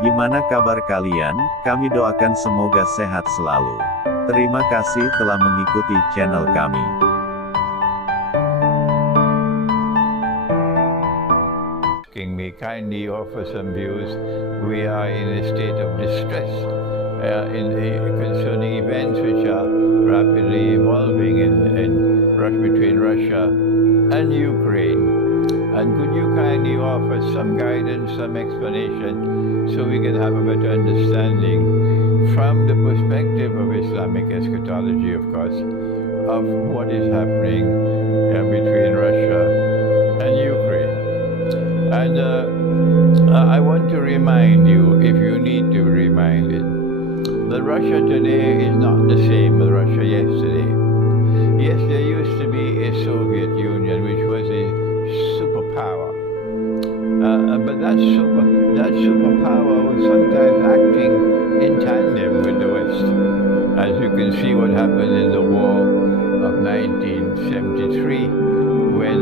Gimana kabar kalian? Kami doakan semoga sehat selalu. Terima kasih telah mengikuti channel kami. Me kindly offer some views. We are in a state of distress concerning events which are rapidly evolving between Russia and Ukraine. And could you kindly offer some guidance, some explanation, so we can have a better understanding from the perspective of Islamic eschatology, of course, of what is happening between Russia and Ukraine. And I want to remind you, if you need to be reminded, that Russia today is not the same as Russia yesterday. Yes, there used to be a Soviet Union which was a superpower, but that superpower was sometimes acting in tandem with the West. As you can see what happened in the war of 1973, when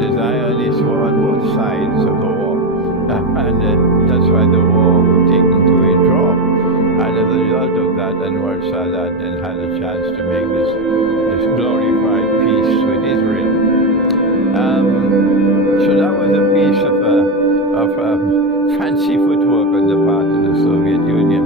the Zionists were on both sides of the war, and that's why the war was taken to a draw. And as a result of that, Anwar Sadat then had a chance to make this glorified peace with Israel. So that was a piece of fancy footwork on the part of the Soviet Union.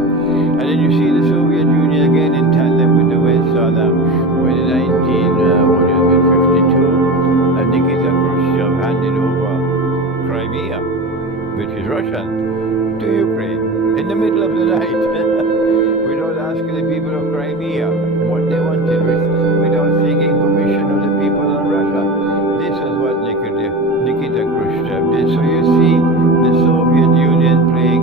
And then you see the Soviet Union again in tandem with the West when in 1952, Nikita Khrushchev handed over Crimea, which is Russian, to Ukraine in the middle of the night without asking the people of Crimea what they wanted, without seeking permission of the people of Russia. This is what Nikita Khrushchev did. So you see the Soviet Union playing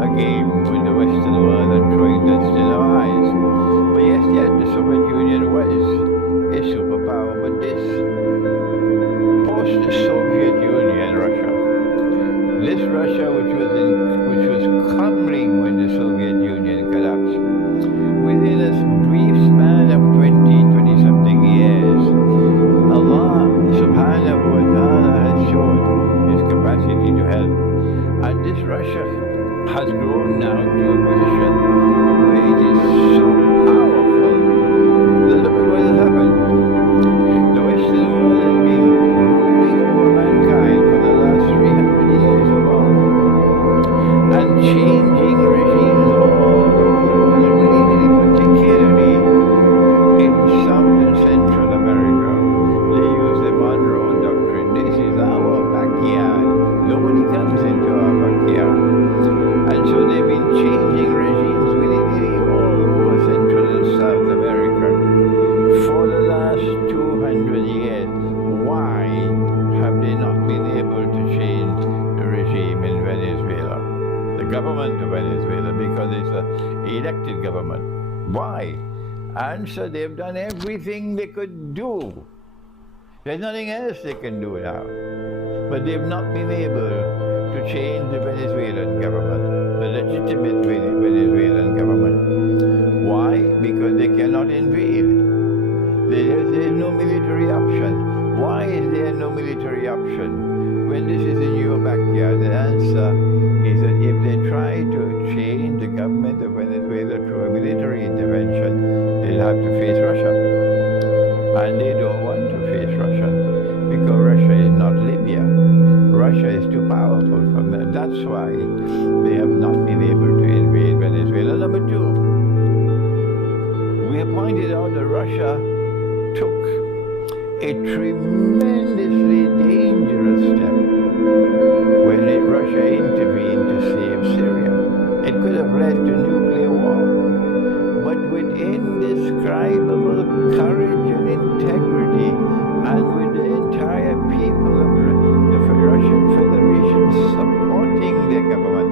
a game with the Western world and throwing dust in our eyes. But yes, yet the Soviet Union was a superpower, but this post-Soviet Union Russia, this Russia which was crumbling when the Soviet Union collapsed, within a brief span of 20-something years, Allah subhanahu wa ta'ala has shown his capacity to help. And this Russia has grown now to a position where it is so powerful that look at what has happened. The Western world has been ruling over mankind for the last 300 years or more, and changing regimes all over the world, really particularly in South and Central America. They use the Monroe Doctrine. This is our backyard. Nobody comes into our backyard. And so they've been changing regimes really all over Central and South America for the last 200 years. Why have they not been able to change the regime in Venezuela? The government of Venezuela, because it's an elected government. Why? Answer, they've done everything they could do. There's nothing else they can do now. But they've not been able to change the Venezuelan government, the legitimate Venezuelan government. Why? Because they cannot invade. There's no military option. Why is there no military option when this is in your backyard? The answer is that if they try to change the government of Venezuela through a military intervention, they'll have to face Russia. And they don't want to face Russia because Russia is not Libya. Russia is too powerful for them. That's why they have not been able to invade Venezuela. Number two, we have pointed out that Russia took a tremendously dangerous step when Russia intervened to save Syria. It could have led to nuclear war. But with indescribable courage and integrity, and with the entire people of the Russian Federation supporting their government,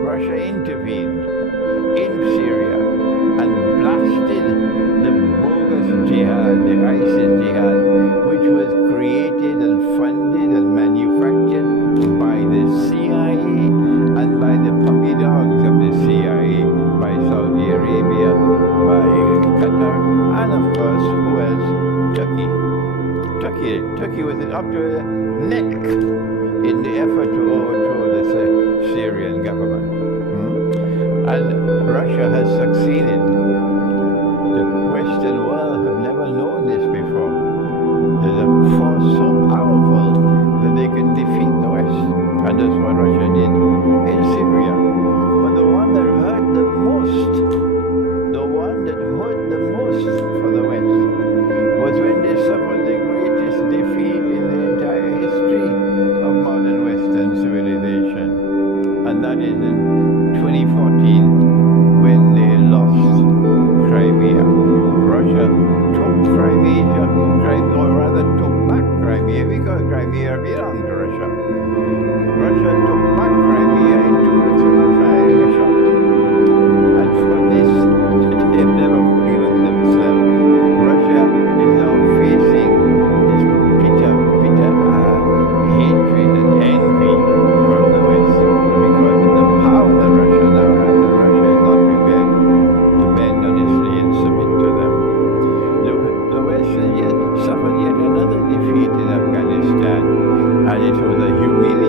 Russia intervened in Syria and blasted the bogus jihad, the ISIS jihad, which was created and funded and manufactured by the CIA and by the puppy dogs of the CIA, by Saudi Arabia, by Qatar, and of course, who else? Turkey. Turkey was up to the neck in the effort to overthrow the Syrian government. And Russia has succeeded. The Western world have never known this before. There's a force so powerful that they can defeat the West. And that's what Russia did in Syria. But the one that hurt the most for the West was when they suffered the greatest defeat in the entire history of modern Western civilization. And that is in 2014 when they lost Crimea. Russia took Crimea, or rather took back Crimea, because Crimea belonged to Russia. Russia took back Crimea in 2 weeks without firing a shot. And for this, they've never forgiven themselves. Russia is now facing this bitter hatred and envy from the West because of the power that Russia now has, and Russia is not prepared to bend honestly and submit to them. The West has suffered yet another defeat in Afghanistan, and it was a humiliating